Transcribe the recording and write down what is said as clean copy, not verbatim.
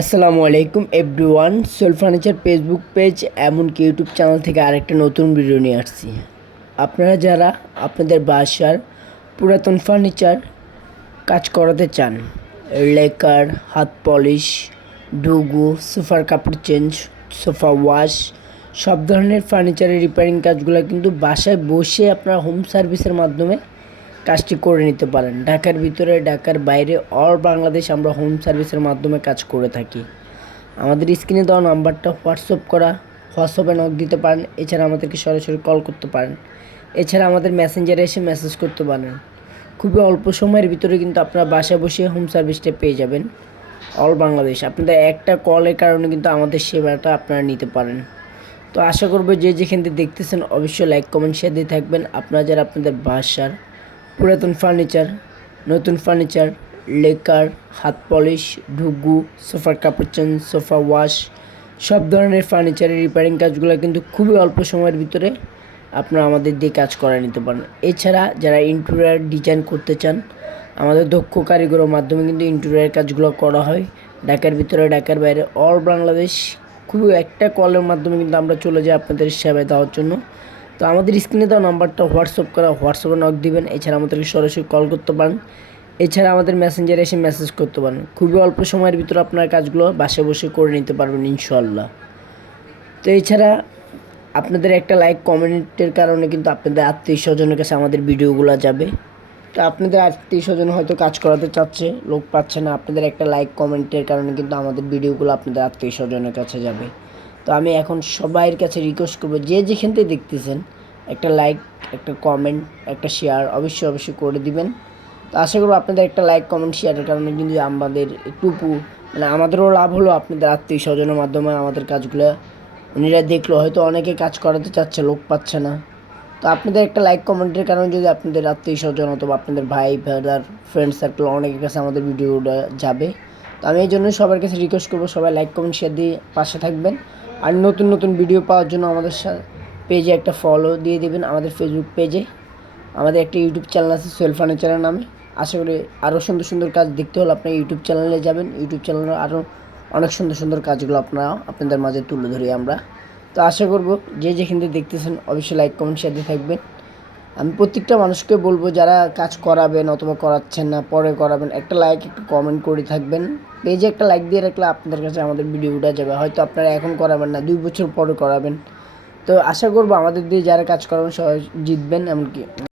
আসসালামু আলাইকুম everyone. Soul furniture Facebook page এমনকি ইউটিউব চ্যানেল থেকে আরেকটা নতুন ভিডিও নিয়ে আসছি। আপনারা যারা আপনাদের বাসার পুরাতন ফার্নিচার কাজ করাতে চান, লেকার, হাত পলিশ, ডুগু, সোফার কাপড় চেঞ্জ, সোফা ওয়াশ, সব ধরনের ফার্নিচারের রিপেয়ারিং কাজগুলো কিন্তু বাসায় বসে আপনারা হোম সার্ভিসের মাধ্যমে কাজটি করে নিতে পারেন। ঢাকার ভিতরে, ঢাকার বাইরে, অল বাংলাদেশ আমরা হোম সার্ভিসের মাধ্যমে কাজ করে থাকি। আমাদের স্ক্রিনে দেওয়া নাম্বারটা হোয়াটসঅ্যাপে নক দিতে পারেন। এছাড়া আমাদেরকে সরাসরি কল করতে পারেন। এছাড়া আমাদের মেসেঞ্জারে এসে মেসেজ করতে পারেন। খুবই অল্প সময়ের ভিতরে কিন্তু আপনারা বাসায় বসে হোম সার্ভিসটা পেয়ে যাবেন অল বাংলাদেশ। আপনাদের একটা কলের কারণে কিন্তু আমাদের সেবাটা আপনারা নিতে পারেন। তো আশা করব যে যেখান থেকে দেখতেছেন অবশ্যই লাইক, কমেন্ট, শেয়ার দিয়ে থাকবেন। আপনারা যারা আপনাদের বাসার পুরাতন ফার্নিচার, নতুন ফার্নিচার, লেকার, হাত পলিশ, ডুগু, সোফার কাপড় চেঞ্জ, সোফা ওয়াশ, সব ধরনের ফার্নিচারের রিপেয়ারিং কাজগুলো কিন্তু খুবই অল্প সময়ের ভিতরে আপনারা আমাদের দিয়ে কাজ করে নিতে পারেন। এছাড়া যারা ইন্টেরিয়র ডিজাইন করতে চান, আমাদের দক্ষ কারিগরের মাধ্যমে কিন্তু ইন্টেরিয়র কাজগুলো করা হয়। ঢাকার ভিতরে, ঢাকার বাইরে, অল বাংলাদেশ। খুবই একটা কলের মাধ্যমে কিন্তু আমরা চলে যাই আপনাদের সেবা দেওয়ার জন্য। তো আমাদের স্ক্রিনে দেওয়া নাম্বারটা হোয়াটসঅ্যাপে নক দিবেন। এছাড়া আমাদেরকে সরাসরি কল করতে পারেন। এছাড়া আমাদের মেসেঞ্জারে এসে মেসেজ করতে পারেন। খুবই অল্প সময়ের ভিতরে আপনার কাজগুলো বাসায় বসে করে নিতে পারবেন ইনশাআল্লাহ। তো এছাড়া আপনাদের একটা লাইক, কমেন্টের কারণে কিন্তু আপনাদের আত্মীয় স্বজনের কাছে আমাদের ভিডিওগুলো যাবে। তো আপনাদের আত্মীয় স্বজন হয়তো কাজ করাতে চাচ্ছে, লোক পাচ্ছে না। আপনাদের একটা লাইক, কমেন্টের কারণে কিন্তু আমাদের ভিডিওগুলো আপনাদের আত্মীয় স্বজনের কাছে যাবে। তো আমি এখন সবাইয়ের কাছে রিকোয়েস্ট করবো, যে যেখান থেকে দেখতেছেন একটা লাইক, একটা কমেন্ট, একটা শেয়ার অবশ্যই করে দিবেন। তো আশা করবো আপনাদের একটা লাইক, কমেন্ট, শেয়ারের কারণে কিন্তু আমাদের একটু আমাদেরও লাভ হলো। আপনাদের আত্মীয় স্বজনের মাধ্যমে আমাদের কাজগুলো উনিরা দেখলো, হয়তো অনেকে কাজ করাতে চাচ্ছে, লোক পাচ্ছে না। তো আপনাদের একটা লাইক, কমেন্টের কারণে যদি আপনাদের আত্মীয় স্বজন অথবা আপনাদের ভাই, ব্রাদার, ফ্রেন্ড সার্কেল অনেকের কাছে আমাদের ভিডিওটা যাবে। তো আমি এই জন্য সবার কাছে রিকোয়েস্ট করবো, সবাই লাইক, কমেন্ট, শেয়ার দিয়ে পাশে থাকবেন। আর নতুন ভিডিও পাওয়ার জন্য আমাদের পেজে একটা ফলো দিয়ে দেবেন। আমাদের ফেসবুক পেজে আমাদের একটা ইউটিউব চ্যানেল আছে সোল ফার্নিচারের নামে। আশা করি আরও সুন্দর কাজ দেখতে হলে আপনার ইউটিউব চ্যানেলে যাবেন। ইউটিউব চ্যানেলে আরও অনেক সুন্দর কাজগুলো আপনাদের মাঝে তুলে ধরি আমরা। তো আশা করব যে যেখান থেকে দেখতেছেন অবশ্যই লাইক, কমেন্ট, শেয়ার দিয়ে থাকবেন। আমি প্রত্যেকটা মানুষকে বলবো, যারা কাজ করাবেন অথবা করাচ্ছেন না, পরে করাবেন, একটা লাইক, একটা কমেন্ট করে থাকবেন। পেজে একটা লাইক দিয়ে রাখলে আপনাদের কাছে আমাদের ভিডিওটা যাবে। হয়তো আপনারা এখন করাবেন না, 2 বছর পরে করাবেন। তো আশা করবো আমাদের দিয়ে যারা কাজ করাবেন সবাই জিতবেন। এমনকি